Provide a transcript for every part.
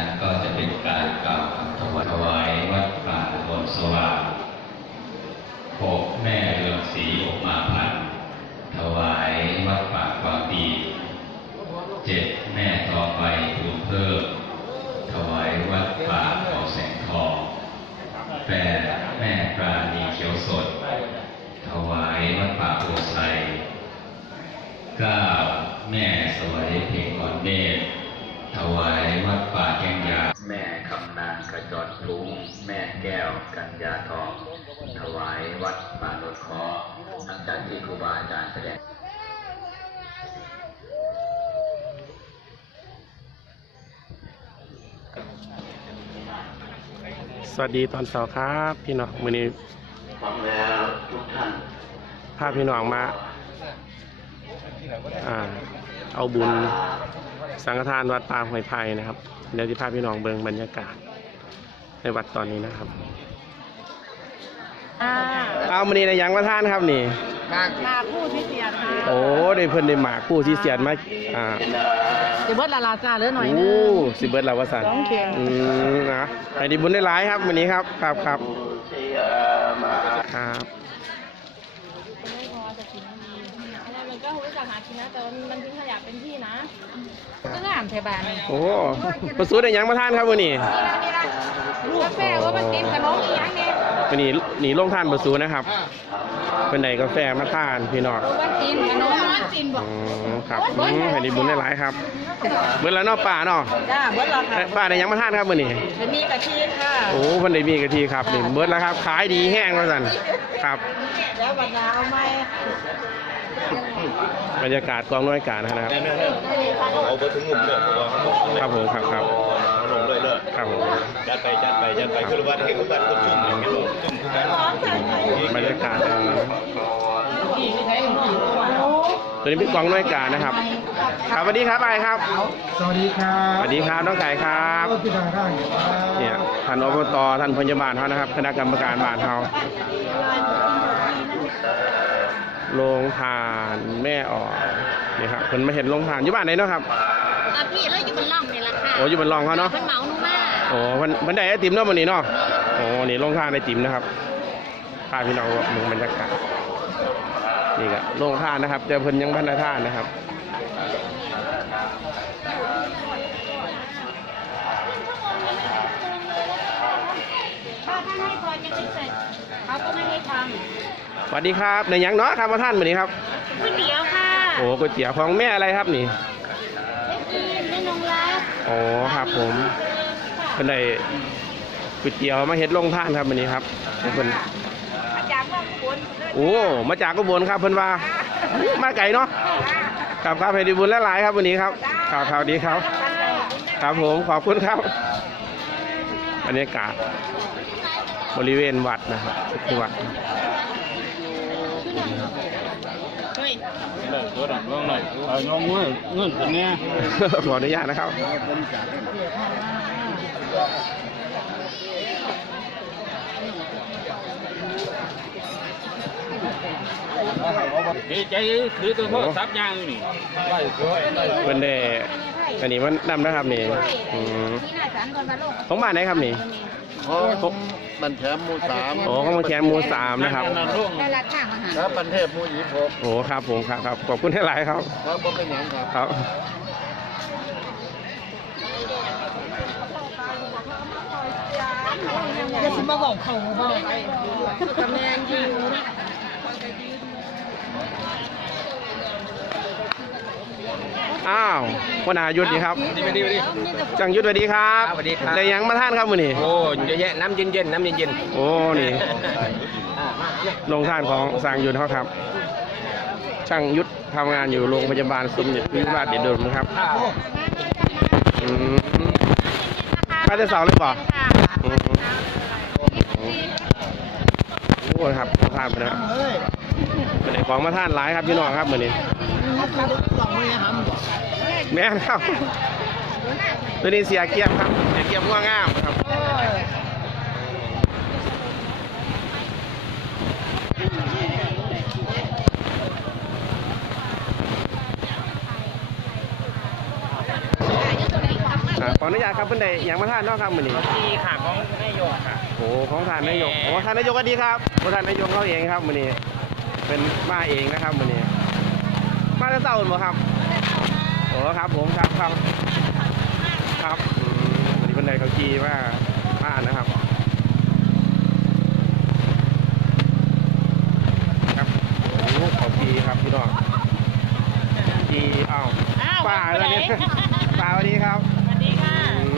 นั้นก็จะเป็นการกล่าวคำถวายถวายวัดป่าโนนสว่างหกแม่เรืองศรีออกมาพันถวายวัดป่าความดีเจ็ดแม่ทองใบภูเพิ่มถวายวัดป่าเขาแสงทองแปดแม่ปราณีเขียวสด ถวายวัดป่าโพไซเก้าแม่สวยเพ่งอ่อนเนต กระจรพลุงแม่แก้ว กัญญาทอง ถวายวัดป่าโนดคอหลังจากที่ครูบาอาจารย์แสดงสวัสดีตอนเสาร์ครับ พี่น้องวันนี้พร้อมแล้วทุกท่านพาพี่น้องมาอ่าเอาบุญสังฆทานวัดป่าหอยไผ่นะครับ เดี๋ยวจะพาพี่น้องเบิ่งบรรยากาศ ในวัดตอนนี้นะครับอ่าเอาวันนี้ในยังมาท่านครับนี่มาพูดที่เสียค่ะโอ้ได้เพิ่นได้หมากผู้ที่เสียนมาอ่าจะเบิดลาลาจ้าเหลือหน่อยนึโอ้งสิเบิดแล้วว่าสันสองเข่งอืมนะให้ดีบุญได้หลายครับวันนี้ครับครับครับครับไม่พอจะกินดีแล้วมันก็รู้จักหากินนะแต่ว่ามันทิ้งขยะเป็นที่นะก็งามเทบานนี่โอ้ประสูได้หยังมาท่านครับวันนี้ กาแฟว่ามันติดขนมอีกอย่างเนี่ยวันนี้หนีลงท่านประสูนะครับเป็นไหนกาแฟมาทานพี่น้องว่ากินขนมมันกินบอกอืมครับอืมให้ดีบุญได้หลายครับ เบิดแล้วเนาะป่าเนาะจ้าเบิดแล้วค่ะเอ้ยป้าได้หยังมาทานครับวันนี้ เป็นมีกะทิค่ะโอ้เพันได้มีกะทิครับนี่เบิดแล้วครับ ขายดีแห้งว่าสันครับ แล้วบรรดาเอาไหมบรรยากาศกองน้อยการนะครับ เอาไปถึงหนุ่มเลยเพราะว่าเขาบอกครับผมครับครับ ครับผมจัดไปจัดไปจัดไปคือวันให้คุณบัตรคุณชุ่มอย่างเงี้ยจุ่มคือกันบรรยากาศเอ่อตัวนี้เป็นกองน้อยการนะครับ ครับสวัสดีครับไอครับ สวัสดีครับสวัสดีครับน้องไก่ครับพี่ทางข้างครับเนี่ยท่านอบตท่านพยาบาลเขานะครับคณะกรรมการบ้านเขาโรงทานแม่อ่อนนี่ครับเพิ่นมาเห็นโรงทานอยู่บ้านไหนเนาะครับ อะพี่แล้วอยู่บนล่องนี่แหละค่ะโอ้อยู่บนรองเขาเนาะ มันเหมาหนูมาก โอ้เพิ่นเพิ่นได้ไอติมเนาะวันนี้เนาะโอ้นี่โรงทานไอติมนะครับพาพี่น้องมึงบรรยากาศนี่ก็โรงทานนะครับแต่เพิ่นยังบรรณทานนะครับถ้าท่านให้พอจะคิดเสร็จเขาก็ไม่ให้ทสวัสดีครับในยังเนาะครับมาท่านวันนี้ครับำก๋วยเตี๋ยวค่ะโอ้ก๋วยเตี๋ยวของแม่อะไรครับนี่ เล็กจีนแม่นงรัก อ๋อครับผมเป็นได้ก๋วยเตี๋ยวมาเฮ็ดลงท่านครับวันนี้ครับเพิ่นอาจารย์เมื่อคนโอ้มาจากกุบลครับเพิ่นว่ามาไกลเนาะครับครับให้ดีบุญหลายๆครับวันนี้ครับข่าวข่าวดีครับครับผมขอบคุณครับบรรยากาศบริเวณวัดนะครับที่วัด เฮ้ย ตัวดังลงห น่อยเอาน้องเงินเงินเป็นเนี่ยขออนุญาตนะครับดีใจคือตัวโทรศัพท์ย่างอยู่นี่ไล่ตัวไล่เป็นได้อันนี้มันนำนะครับนี่อืมนี่นายสารก่อนมาลงของบ้านไหนครับนี่ผ มบันแถมหมูสามโอ้ของมาแคนหมูสามนะครับ ได้ละทางอาหาร ครับบันเทพหมูหยีหกโอ้ครับผมครับครับขอบคุณที่หลายครับ ครับผมเป็นหยังครับ ครับจะสิมาบอกเขาบ่กำแพงยิ อ้าววันอายุทธดีครับ ดีไปดีไปดีจังยุทธสวัสดีครับสวัสดีครับได้หยังมาท่านครับมื้อนี้โอ้เยอะแยะน้ำเย็นๆน้ำเย็นโอ้นี่โรงท่านของสร้างยุทธเขาครับ ช่างยุทธทำงานอยู่โรงพยาบาลสมเด็จพระบาทเดชดลครับอืมมาแต่เสาเลยป่ะอืมโอ้ครับท่านไปนะครับ เป็นไอ้ของมาท่านหลายครับพี่น้องครับมื้อนี้แม่นครับตัวนี้เสียเกียบครับเสียเกียบง่วงงามครับอ่าขออนุญาตครับเพิ่นได้หยังมาทานเนาะครับมื้อนี้ที่ขาของนายโยกค่ะโอ้ของท่านนายกโอ้ท่านนายกก็ดีครับโอ้ท่านนายกเขาเองครับมื้อนี้ เป็นมาเองนะครับมื้อนี้มาแต่เช้าบ่ครับโอ้ครับผมครับครับครับอืมวันนี้เพิ่นได้เขาขี่มามานะครับครับโอ้เขาขี่ครับพี่น้องขี่อ้าวอ้าวป้าไปแล้วไหนเนี่ยป้าสวัสดีครับสวัสดีค่ะอืม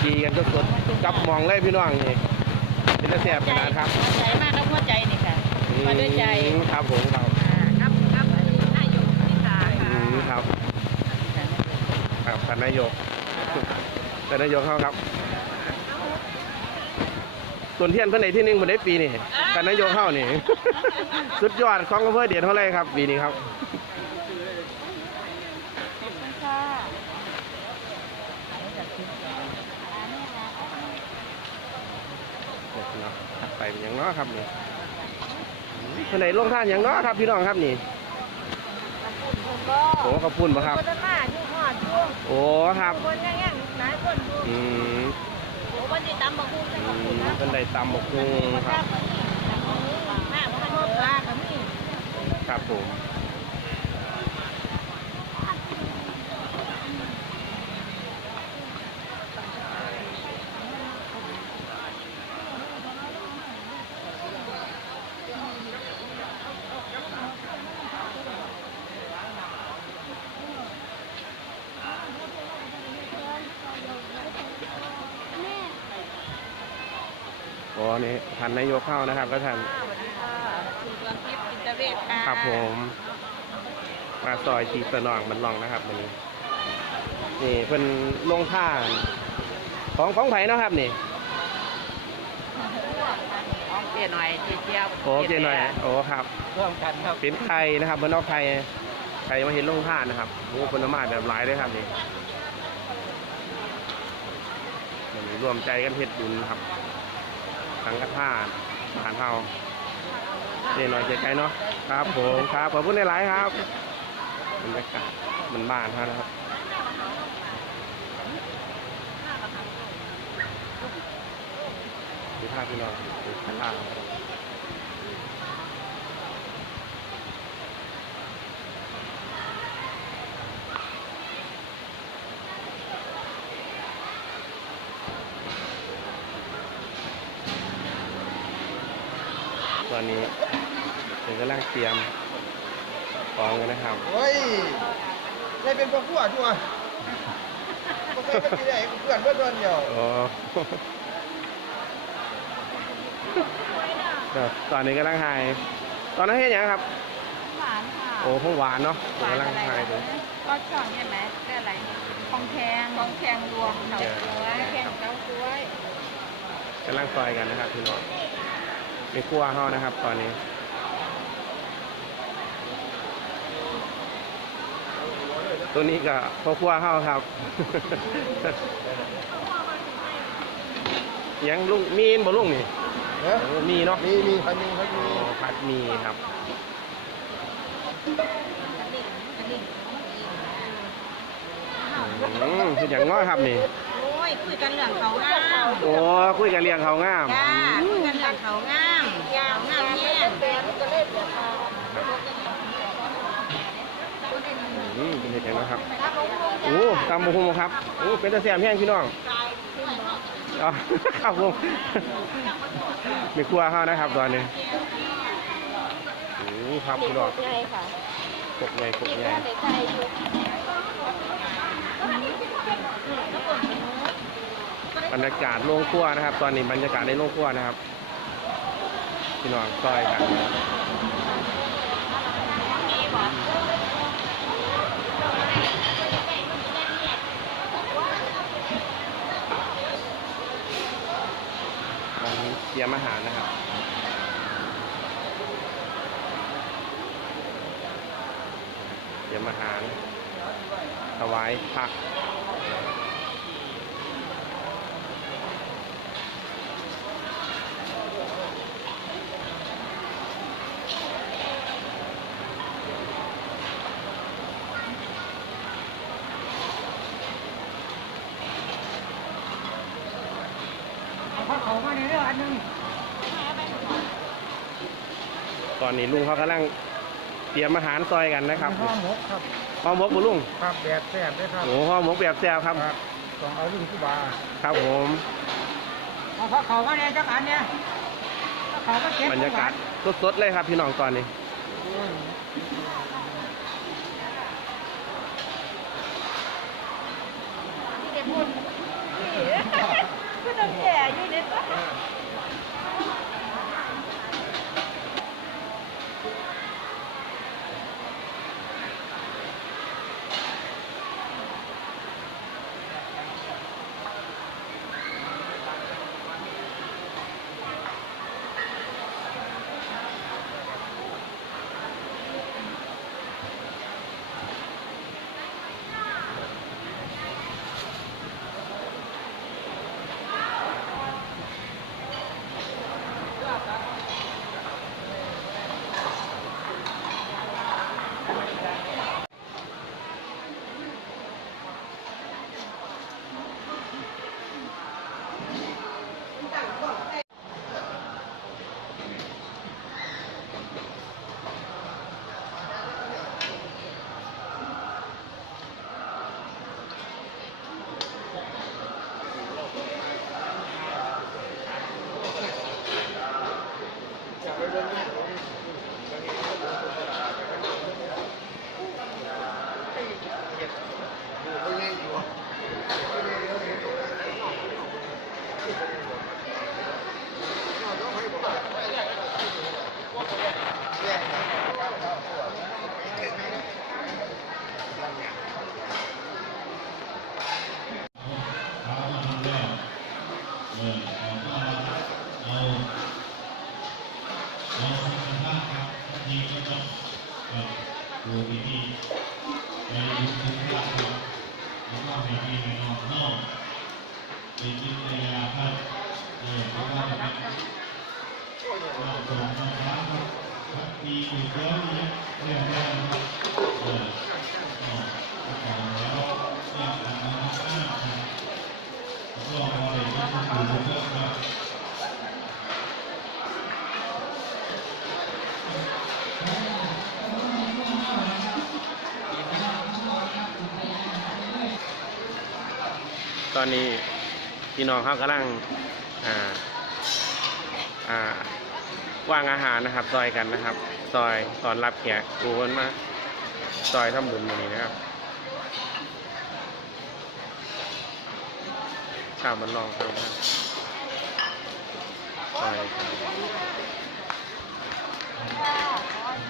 ขี่กันก็สดจับมองเลยพี่น้องนี่เป็นตาแสบขนาดครับใจมากแล้วหัวใจนี่ค่ะ มาด้วยใจอืมครับผมครับครับครับนนี้นายกนิสาอืค่ะมครับครับท่านนายกท่านนายกเข้าครับส่วนเทียนเพิ่นไหนที่หนึ่งบนได้ปีนี่ท่านนายกเข้านี่ สุดยอดของอำเภอเดียนเท่าไรครับปีนี้ครับค่ะไปเป็นอย่างน้อครับเนี่ย คนไหนลงท่านอย่างน้อครับพี่น้องครับนี่ผมก็โอ้ขอบคุณบ่ครับคนละมาอยู่หอดอยู่โอ้ครับคนยังยังหลายคนอยู่อืมโอ้วันนี้ตำบักหุ่งใช่อืบักหุ่งมนะเป็นได้ตำบกฮุงคครัรับบแม่ว่ามันปลากับนี่ครับผม นี่ท่านนายกเข้านะครับ ก็ท่านสวัสดีค่ะคุณดวงทิพย์อินเตอร์เวทค่ะครับผมมาซอยชีสนองมันลองนะครับวันนี้นี่เป็นลงท่านของของไผ่เนาะครับนี่อ๋อเปลี่ยนหน่อยเจี๊ยบโอเคหน่อยโอ้ครับร่วมกันครับเป็นไข่นะครับบนนอกไข่ไข่มาเห็นลงท่านนะครับโอ้คนละมาแบบหลายเลยครับนี่นี่รวมใจกันเฮ็ดบุญครับ สังฆทานอาหารเฮานี่หน่อยเจ๊ไกลเนาะครับผมครับขอบคุณในหลายครับบรรยากาศมันบ้านเขานะครับดูภาพพี่น้องดูข้างล่าง อนนี้ถึงกำลังเตรียมของกันนะครับเฮ้ยได้เป็นพวกผู้อะทั่วก็เคยเป็นที่ไหนเพื่อนเพื่อนเพื่อนเดียวอ๋อเดี๋ยวตอนนี้กำลังหาย ตอนนั้นเฮ็ดหยังครับ หวานค่ะโอ้พวกหวานเนาะกำลังหายเลยก็ช่องเนี่ยไหมได้อะไรของแพงของแพงรวมเต่าก้วยแพงเต้าก้วยกำลังซอยกันนะครับพี่น้อง ในครัวเฮานะครับ ตอนนี้ตัวนี้ก็พ่อครัวเฮาครับ ยังลุงมีนบ่ลุงนี่เฮ้ยโอ้มีเนาะมีมีพันมีพันมีอ๋อผัดหมีครับอืมคืออย่างน้อยครับนี่ โอ้ยคุยกันเรื่องเขางามโอ้คุยกันเรียงเขางาม จ้าคุยกันเรื่องเขางามเขางามแห้ง อืมเป็นเห็ดอย่างนะครับโอ้ตำบุคุครับโอ้เป็นตะเสียมแห้งพี่น้องอ๋อครับผมมีครัวเขานะครับตอนนี้โอ้ครับพี่น้องใช่ค่ะกใหญ่กใหญ่บรรยากาศโรงครัวนะครับ ตอนนี้บรรยากาศในโรงครัวนะครับ พี่น้องซอยกัน เตรียมอาหารนะครับเตรียมอาหารถวายผักเขามาเนี่ยอันนึง ตอนนี้ลุงเขากำลังเตรียมอาหารซอยกันนะครับห่อหมกครับห่อหมกบุลุงครับแบบแซ่บด้วยครับโอ้ห่อหมกแบบแซ่บครับครับต้องเอาลุงที่บาครับผมเอาพระเขามาเนี่ยจักอันเนี่ยพระเขาก็เก็บบรรยากาศสดๆเลยครับพี่น้องตอนนี้คือน้ำแก่อยู่ในบ้ พี่น้องเขากำลังอ่าอ่าวางอาหารนะครับ ซอยกันนะครับซอยตอนรับแขกกูคนมาซอยทำบุญวันนี้นะครับชาวมันลองครับซอย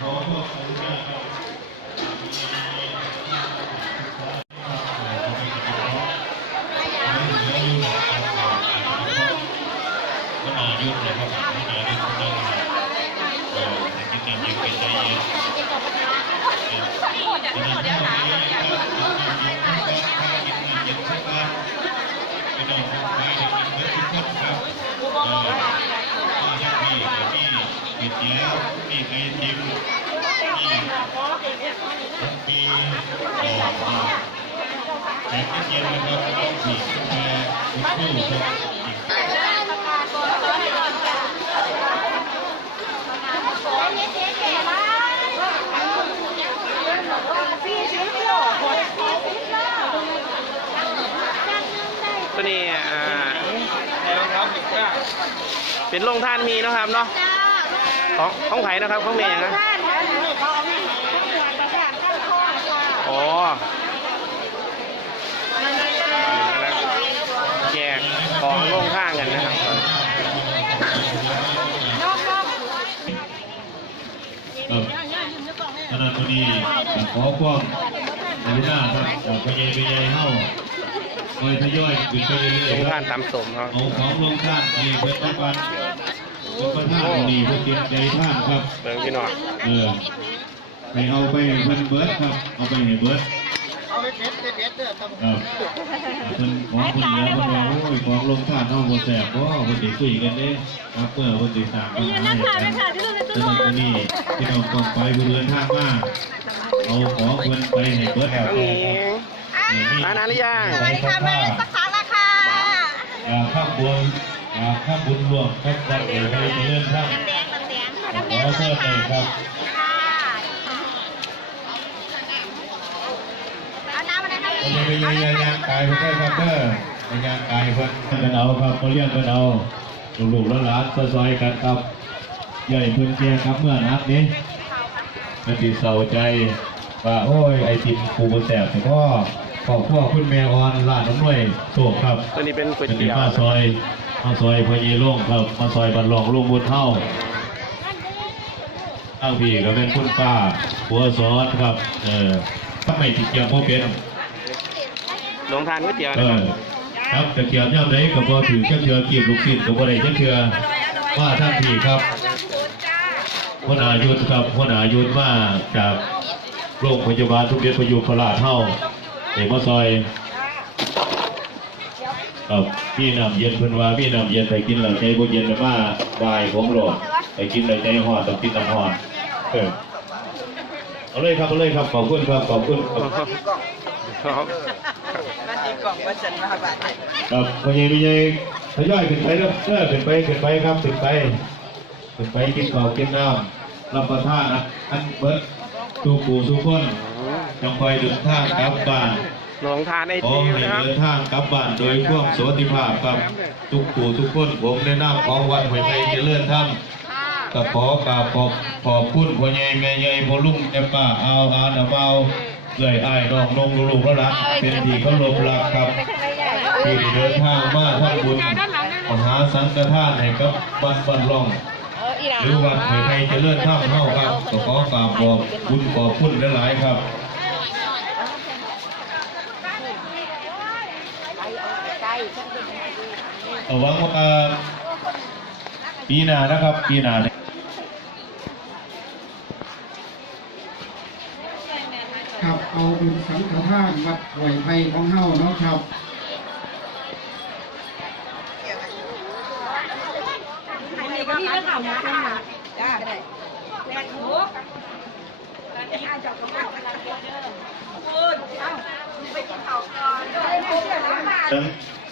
ขอขอบคุณครับ ต่ที่เย็นนะครับต้องบีบกาแฟคุณครูครับตัวนี้อ่าเป็นโรงทานมีนะครับเนาะของของไผ่นะครับของเมย์นะ อ๋อแยกของโรงข้างกันนะครับครับขณะนี้ขอความกรุณาครับออกไปใหญ่ไปใหญ่เฮ้าคอยทยอยขึ้นไปเรื่โรอยงๆคท่ารันบตำสมครับเอาของลงท่านนี่เพื่อนประกันเป็นประธานนี่เพื่อนเตรียมใจท่านครับเบิ่งพี่น้องเออ ให้เอาไปให้เพิ่นเบิร์ดครับ เอาไปให้เบิร์ดเอาเล็ดเล็ดเล็ดเด้อครับครับเพิ่นของเพิ่นเหลือเพิ่นว่าโอ้ยของลงท่านเอาบ่แซ่บบ่เพิ่นสิคุยกันเด้ครับเพื่อเพิ่นสิสร้างปัญหาให้กันฉะนั้นวันนี้พี่น้องต้องไปบริเวณทางมาเอาของเพิ่นไปให้เบิร์ดแล้วน้องแต่หญิงครับมานานหรือยังสวัสดีค่ะมาสักพักแล้วค่ะข้าวบวงอ่าอาข้าบุญรวมกับวัดเอกให้เลื่อนท่านน้ำแดงน้ำแดงน้ำแดของเชิญเลยครับ ค่ะเอา น้ำอะไรครับวันนี้เป็นยายางกายเพื่อนครับเด้อนยางกายเพื่อนเป็นเอาครับเขาเรียกเป็นเอาลูกๆหลานๆซอยกันครับใหญ่เพื่อนแก่ครับเมื่อนักนี้มันติดเศร้าใจว่าโอ้ยไอติมปูแสบแต่ก็ขอบคุณคุณแม่ออนลาดน้ำน้อยโศกครับตัวนี้เป็นก๋วยเตี๋ยวมาซอยมาซอยพญโล่งครับมาซอยบันหลองลุงบุญเท่าตั้งพี่ก็เป็นคุณป้าหัวซ้อนครับ เออทำไมติดเกียร์พ่อเป็น ลงทานก๋วยเตี๋ยวเอนะครับครับตะเกียบย่ำไหนก็พอถือจักเชือกีบลูกศิษย์ก็บ่ได้จักเชือว่าท่านพี่ครับพนายุทธครับพนายุทธมาจากโรงพยาบาลทุกเดือนประยุพราชเท่าเอกมาซอยครับพี่น้ำเย็นเพิ่นว่าพี่น้ำเย็นไปกินแล้วใจบ่เย็นแล้วมาบายผมหลดไปกินแล้วใจฮ้อนต้องกินน้ำฮ้อนเออเอาเลยครับเอาเลยครับขอบคุณครับขอบคุณครับ ครับครับพ่อใหญ่พี่ใหญ่ทยอยขึ้นไปเด้อเด้อขึ้นไปขึ้นไปครับขึ้นไปขึ้นไปกินข้าวกินน้ำรับประทานอันเบิดสู่ปู่สู่คนจังคอยเดินทางกลับบ้านลงทานไอขอติมให้นะครับเดินทางกลับบ้านโดยความสวัสดิภาพครับทุกผู้ทุกคนผมในนามของวัดหอยไทยเจริญธรรมก็ขอกราบขอบขอบคุณพ่อใหญ่แม่ใหญ่พ่อลุงแม่ป้าเอาอานาเมา เลยอ้ายน้องนงลูกๆแล้วรักเป็นที่เคารพรักครับที่ได้เดินทางมาทำบุญมหาสังฆทานให้กับวัดบ้านร่องหรือวัดหอยไทยเจริญธรรมเฮาครับก็ขอกราบขอบบุญขอบคุณหลายๆครับเอาหวังว่าปีหน้านะครับปีหน้าเนี่ย ครับเอาบุญสังฆทานวัดหวยไทยของเฮาเนาะครับนี่ก็พี่ก็ถามมาคุณนะจ้าแม่ถูก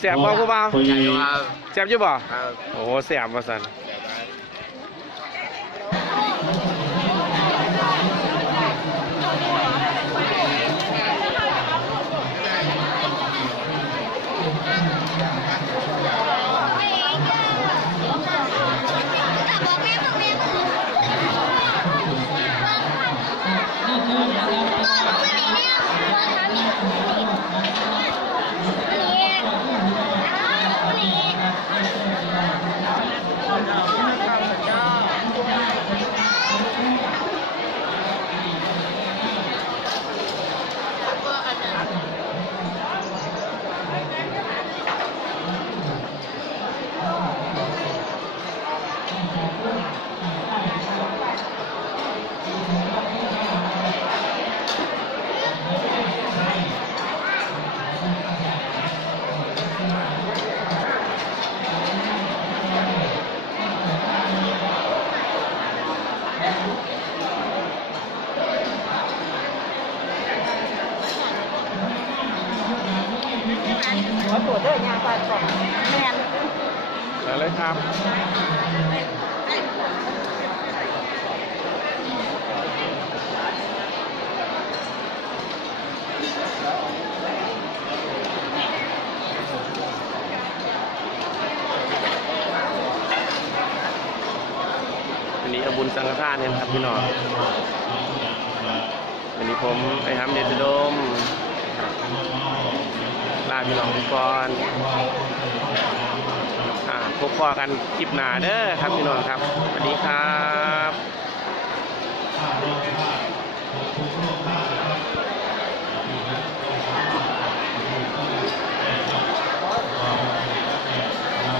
แสบบ่ผู้บ่าวพอดีแสบอยู่บ่โอ้โหแสบมาสัน บุญสังฆทานเนี่ยนครับพี่น้องวันนี้ผมไอ้ฮัมเดชดมลาพี่น้องก่อนอ่าพบพอกันคลิปหนาเด้อครับพี่น้องครับสวัสดีครับ